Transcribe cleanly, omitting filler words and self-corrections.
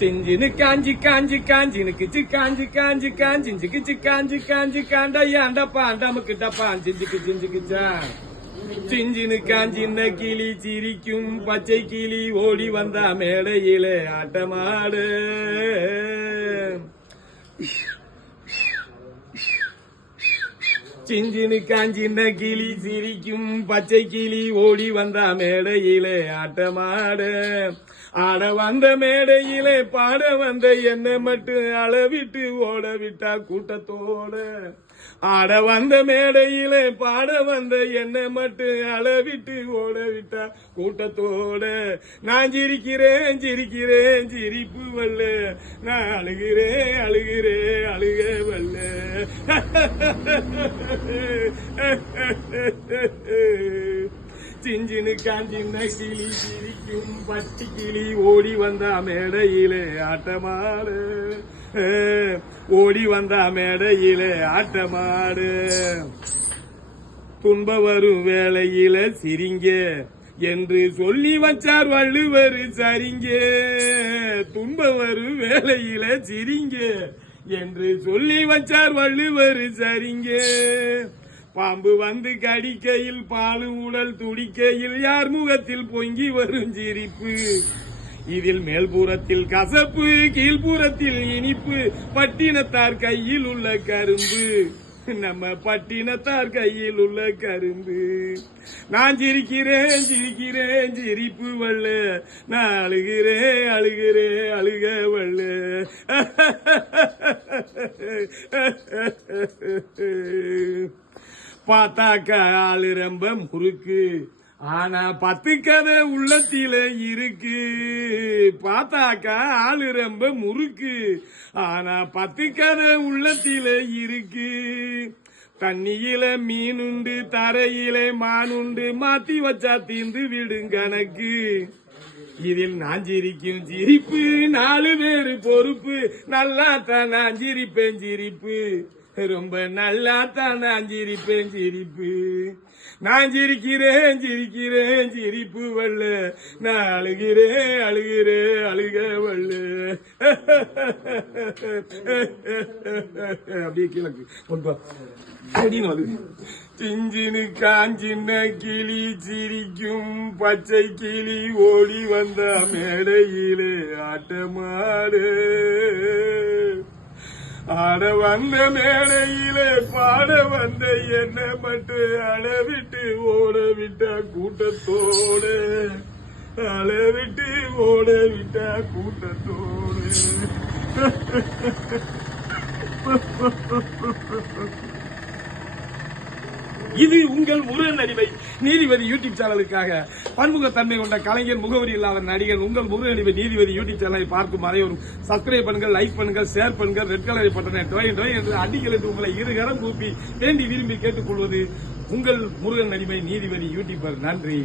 சிஞ்சினு காஞ்சி காஞ்சி காஞ்சினுக்கு காஞ்சி காஞ்சி காஞ்சிஞ்சுக்கு காஞ்சி காஞ்சி காண்டையாண்ட பாண்டமுக்கு டப்பான் சிஞ்சுக்கு சிஞ்சினு காஞ்சின்ன கிளி சிரிக்கும் பச்சை கிளி ஓடி வந்தா மேடையில ஆட்டமாடு சிஞ்சினு காஞ்சின்ன கிளி சிரிக்கும் பச்சை கிளி ஓடி வந்தா மேடையிலே ஆட்டமாடு ஆட வந்த மேடையிலே பாட வந்த என்ன மட்டும் அளவிட்டு ஓட விட்டா கூட்டத்தோட ஆட வந்த மேடையிலே பாட வந்த என்ன மட்டும் அளவிட்டு ஓட விட்டா கூட்டத்தோட நான் சிரிக்கிறேன் சிரிக்கிறேன் சிரிப்பு வல்ல நான் அழுகிறேன் அழுகிறேன் அழுக வல்ல சிஞ்சினு காஞ்சின்ன கிளி சிரிக்கும் பச்சை கிளி ஓடி வந்தா மேடையிலே ஆட்டமாடு ஓடி வந்தா மேடையிலே ஆட்டமாடு துன்ப வரும் வேளையில சிரிங்க என்று சொல்லி வச்சார் வள்ளுவர் சரிங்க துன்ப வரும் வேளையில சிரிங்க என்று சொல்லி வச்சார் வள்ளுவர் சரிங்க பாம்பு வந்து கடிக்கையில் பாலு உடல் துடிக்கையில் யார் முகத்தில் பொங்கி வரும் சிரிப்பு இதில் மேல்புறத்தில் கசப்பு கீழ்புறத்தில் இனிப்பு பட்டினத்தார் கையில் உள்ள கரும்பு நம்ம பட்டினத்தார் கையில் உள்ள கரும்பு நான் சிரிக்கிறேன் சிரிக்கிறேன் சிரிப்பு வல்ல நான் அழுகிறேன் அழுகிறேன் அழுக வல்ல பார்த்தாக்க ஆளு ரொம்ப முறுக்கு ஆனா 10 கதை உள்ளத்தில இருக்கு பார்த்தாக்கா ஆளு ரொம்ப முறுக்கு ஆனா 10 கதை உள்ளத்தில இருக்கு தண்ணியில மீனுண்டு தரையில மானுண்டு மாத்தி வச்சா தீந்து விடும் கணக்கு இதில் நான் சிரிக்கும் சிரிப்பு 4 பேரு பொறுப்பு நல்லா தான் நான் சிரிப்பேன் சிரிப்பு ரொம்ப நல்லா தான் நான் சிரிப்பேன் சிரிப்பு நான் சிரிக்கிறேன் சிரிக்கிறேன் சிரிப்பு வல்ல நான் அழுகிறேன் அழுகிறேன் அழுக வல்ல அப்படியே கிழக்கு அப்படின்னு வந்து சிஞ்சினு காஞ்சின்ன கிளி சிரிக்கும் பச்சை கிளி ஓடி வந்த மேடையிலே ஆட்டமாடு ஆட வந்த மேடையிலே பாட வந்த என்ன மட்டும் அளவிட்டு ஓட விட்டா கூட்டத்தோடு அளவிட்டு ஓட விட்டா கூட்டத்தோடு இது உங்கள் முருகன் அடிமை நீதிபதி யூடியூப் சேனலுக்காக பன்முகத்தன்மை கொண்ட கலைஞர் முகவரி இல்லாத நடிகர் உங்கள் முருகன் அடிமை நீதிபதி யூடியூப் சேனலை பார்க்கும் அனைவரும் சப்ஸ்கிரைப் பண்ணுங்கள் லைக் பண்ணுங்கள் ஷேர் பண்ணுங்கள் ரெட் கலரை பட்டனை டொய் என்று அடிகள் என்று உங்களை இருகரம் கூப்பி வேண்டி விரும்பி கேட்டுக்கொள்வது உங்கள் முருகன் அடிமை நீதிபதி யூடியூபர் நன்றி.